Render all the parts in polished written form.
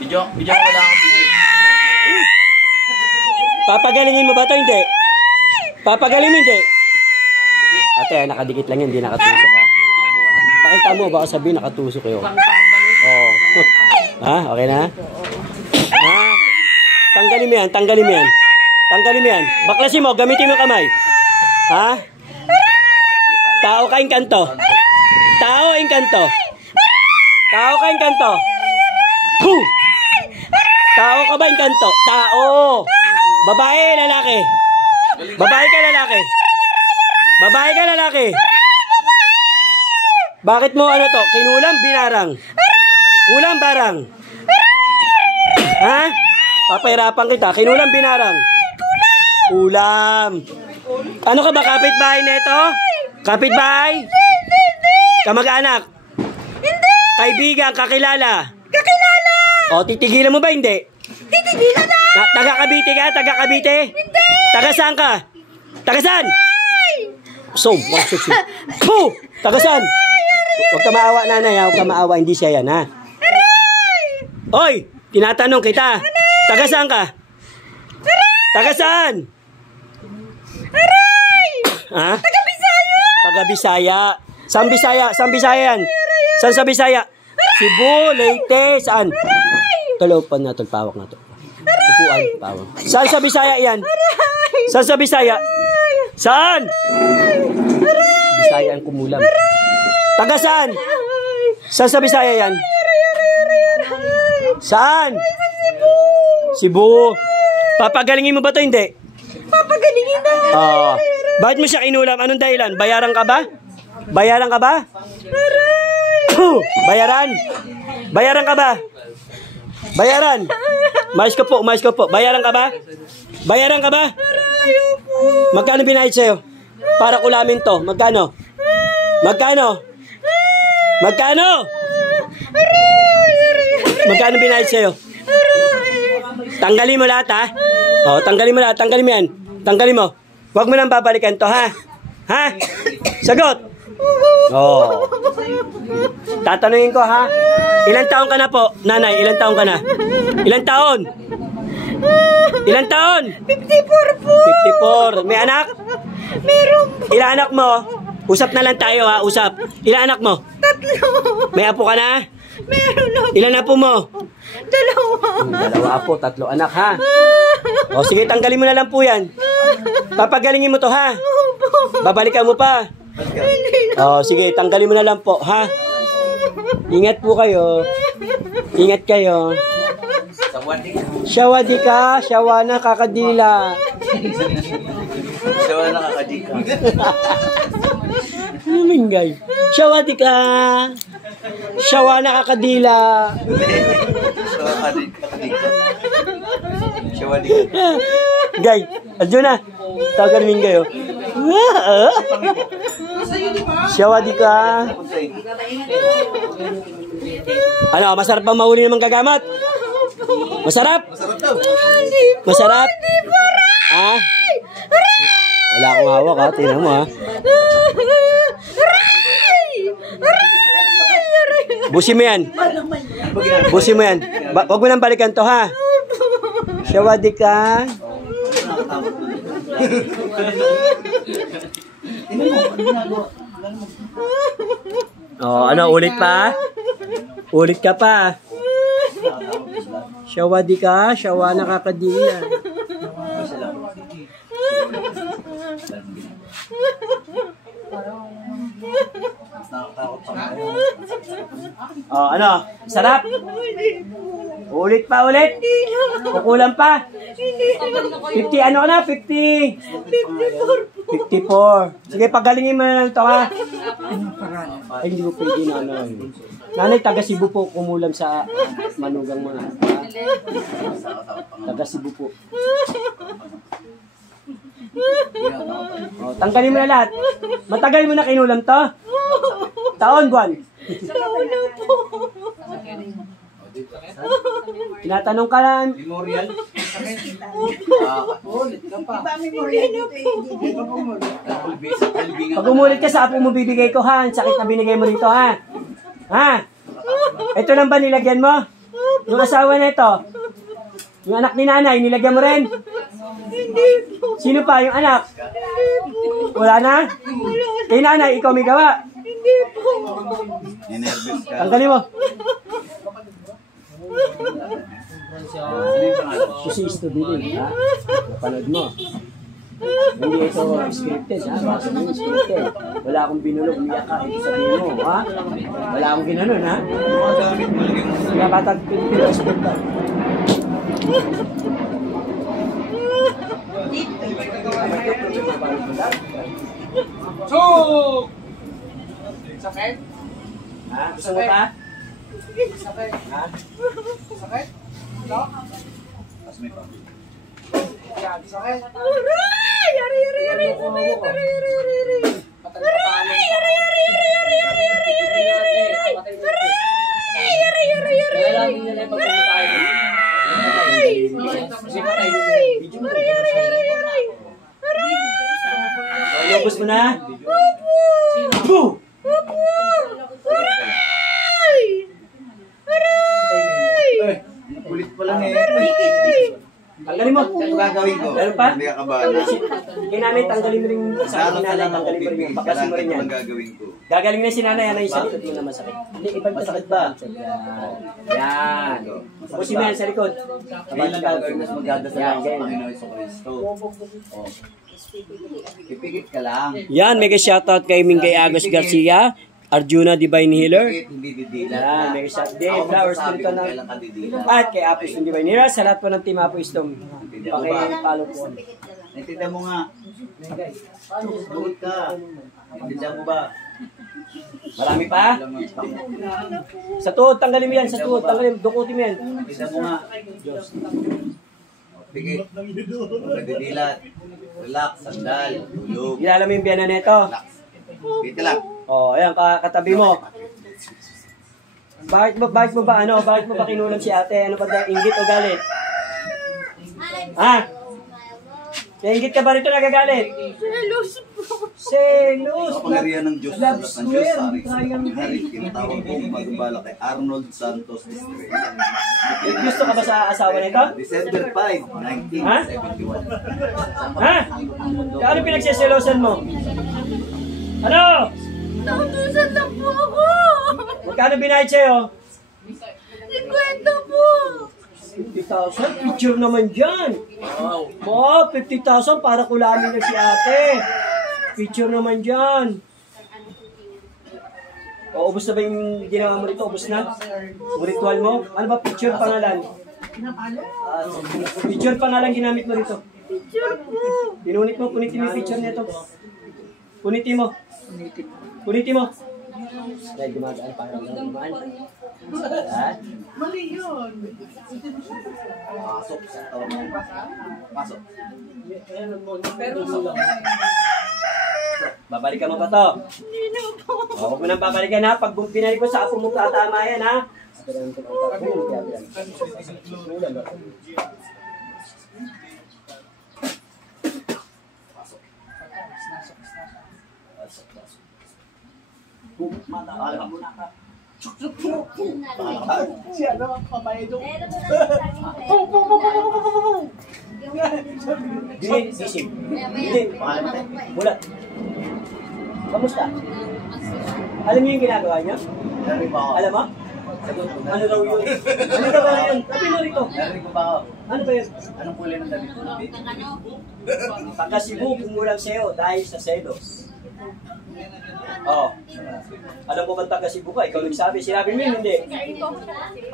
Video ko lang. Papagalingin mo ba ito? Hindi. Papagalingin mo, hindi. Ate, nakadikit lang yun, hindi nakatusok ha. Pakita mo, baka sabihin nakatusok yun. Oo. Ha? Okay na? Ha? Tanggalin mo yan, tanggalin mo yan. Tanggalin mo yan. Baklasin mo, gamitin mo kamay. Ha? Tao ka inkanto. Tao inkanto. Tao ka inkanto. Huh! Tao ka ba inkanto? Tao. Babae, lalaki. Babae ka, lalaki. Babae ka, lalaki. Bakit mo ano to? Kinulam, binarang. Kulang, barang. Ha? Papahirapan kita. Kinulam, binarang. Kulam. Ano ka ba? Kapitbahay nito? Kapitbahay? Kamag-anak? Hindi! Kaibigan, kakilala? Kakilala! O, titigilan mo ba? Hindi. Titigilan na! Taga Cavite ka? Taga Cavite? Hindi! Taga saan ka? Taga saan? So, puh! Taga saan? Huwag ka maawa, nanay, ha? Huwag ka maawa, hindi siya yan, ha? Oy! Tinatanong kita. Taga saan ka? Taga saan? Ha? Taga Bisaya! Taga Bisaya. Saan Bisaya? Saan Bisaya yan? Saan sa Bisaya? Cebu, Leyte, saan? Tulupan na, tulpawak na to. Upuan, pawak. Saan sa Bisaya yan? Saan sa Bisaya? Saan? Bisaya ang kumulam. Taga saan? Saan sa Bisaya yan? Saan? Cebu. Papagalingin mo ba ito? Hindi. Papagalingin na! Bakit mo siya kinulam? Anong dahilan? Bayaran ka ba? Bayaran ka ba? Bayaran? Bayaran ka ba? Bayaran? Mais ko po, mais ko po. Bayaran ka ba? Bayaran ka ba? Magkano binayad sa'yo? Para kulamin to. Magkano? Magkano? Magkano? Magkano binayad sa'yo? Tanggalin mo lahat, ha? O, tanggalin mo lahat. Tanggalin mo yan. Tanggalin mo. Huwag mo nang babalikan to, ha? Ha? Sagot! Oh. Tatanungin ko, ha? Ilang taon ka na po, nanay? Ilang taon ka na? Ilang taon? Ilang taon? 54 po! 54. May anak? Meron po! Ilang anak mo? Usap na lang tayo, ha? Usap. Ilang anak mo? 3. May apo ka na? Meron na po! Ilan apo mo? 2. 2 apo, 3 anak, ha? O, sige, tanggalin mo na lang po yan. Papagalingin mo to, ha? Babalikan mo pa. O, sige, tanggalin mo na lang po, ha? Ingat po kayo. Ingat kayo. Shawadi ka, shawana kakadila. Shawana kakadika. Lumingay. Shawadi ka. Shawana kakadila. Shawana kakadika. Gay, adyo na. Tawagan min kayo. Shawadi ka. Ano, masarap ba mahuli ng gagamot? Masarap? Masarap daw. Masarap? Ah? Wala akong hawak, ha? Tingnan mo, ha? Busin mo yan. Busin mo yan. Huwag mo nang balikan to, ha? Shawadi ka. Oh, ano, ulit pa? Ulit ka pa. Shawadi ka, shawana kakadila. Oh, ano? Sarap? Ulit pa, ulit? Kukulang pa? 50, ano ka na? 50? 54. Sige, pagalingin mo na lang ito, ha? Ay, hindi mo pwede na, ano. Nanay, taga Cebu po, kumulam sa manugang mga. Taga Cebu po. Oh, tanggalin mo na lahat. Matagal mo na kinulam to? Taon, buwan? Taon na po. Tinatanong ka lang. Memorial? Ulit ka pa. Iba memorial na po. Pag umulit ka sa apo mo bibigay ko, ha? Ang sakit na binigay mo rito, ha? Ha? Ito lang ba nilagyan mo? Yung asawa na ito. Yung anak ni nanay, nilagyan mo rin? Hindi po. Sino pa? Yung anak? Hindi po. Wala na? Kay nanay, ikaw may gawa. Hindi po. Ninervous ka. Tanggalin mo. Sino yung pangalan? Si Sisto Bilin, ha? Napanood mo. Hindi ito scripted, ha? Basta mo yung scripted. Wala akong binulog, umiyak ka. Ito sabihin mo, ha? Wala akong ginanon, ha? Yung mga gamit mo lagyan mo sa Nakatag pinag-script ka. Chok! Sakit? Ha? Gusto mo pa? Sakit? Ha? Sakit? No? Tapos may pa. Yan, sakit. Aray! Aray, aray, aray. Aray, aray, aray, aray. Patay pa paano? Nalalaman niya na yung pagpunta tayo. Kasi patay yun. Lubos mo na? Sino? Boo! Kulit pa lang eh. Tanggalin mo. Ano gagawin ko? Meron pa? Hindi ka kabahan. Kinanay, tanggalin mo rin sa Lalo akin ka nanay, lang ako, tanggalin mo rin pipi. yan. Pagkasin mo rin yan. Ang gagawin ko. Gagaling na si nanay, ano yung sa likod mo na masakit. Hindi, ibang Masakit ba? Yan. Pusin mo yan sa likod. Sabihin lang gagawin mas magdadasal Yan, ako sa ganyan. Panginoon sa Kristo. Oh. Pipigit ka lang. Yan, mega shoutout kay Mingay Agos Garcia, Arjuna Divine Healer. Pipigit, hindi didila. Yan, mega shout day, Ako flowers magsasabi dito kung ng kailan ka didila. at kay Apos ng Divine Healer. Sa lahat po ng team Apo Istom. Paki-follow po. Naintindihan mo nga. Bulit ka. Naintindihan mo ba? Marami pa? Sa tuhod, tanggalin mo yan. Sa tuhod, tanggalin mo. Dukutin mo yan. Naintindihan mo nga. Pigit. Nagdidilat. Relax. Sandal. Tulog. Kilala mo yung biyanan nito. Relax. Pigit ka lang. O, ayan, katabi mo. Bakit mo ba kinulam si ate? Ano ba daw, inggit o galit? Ha? Nainggit ka ba rito nagagalit? Selos po. Selos. Sa pangyarihan ng Diyos, Love sa ng Diyos, square. Sari, Sayang. Hari, tinatawag kong magbala kay Arnold Santos Estrella. Gusto ka ba sa asawa nito? December 5, 1971. Ha? Ano pinagseselosan mo? Ano? Nautusan na po ako. Magkano binayad sa'yo? 50 po. 50,000? Picture naman dyan. Wow, 50,000 para kulamin na si ate. Picture naman dyan. O, ubos na ba yung ginawa mo rito? Ubos na? Yung ritual mo? Ano ba picture pangalan? Picture pangalan ginamit mo rito? Picture po. Pinunit mo, punitin mo yung picture nito. Punitin mo. Punitin mo. Dahil dumadaan para dumaan. Ha? Pasok sa tawag mo. Pasok. Babalikan mo pa to. Hindi na po. O, huwag mo nang babalikan ha. Pag binalik ko sa apo mo, tatama yan ha. Alam mo na ka. Si ano ang pamay doon? Hindi, sisig. Hindi. Mulat. Kamusta? Alam niyo yung ginagawa niyo? Narinig mo ako. Alam mo? Ano raw yun? Ano raw yun? Sabi mo rito. Narinig mo ba ako? Ano ba yun? Anong kulay ng damit mo? Pagka Cebu, kumulang sa'yo dahil sa selos. Oo. Alam mo ba taga Cebu ka? Ikaw nagsabi. Sinabi mo yun, hindi?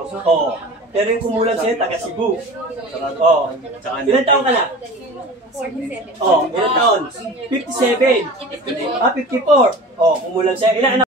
Oo. Pero yung kumulang sa'yo, taga Cebu. Oo. Ilan taon ka na? Oo. Ilan taon? 57. 54. Oo. Kumulang sa'yo. Ilan anak?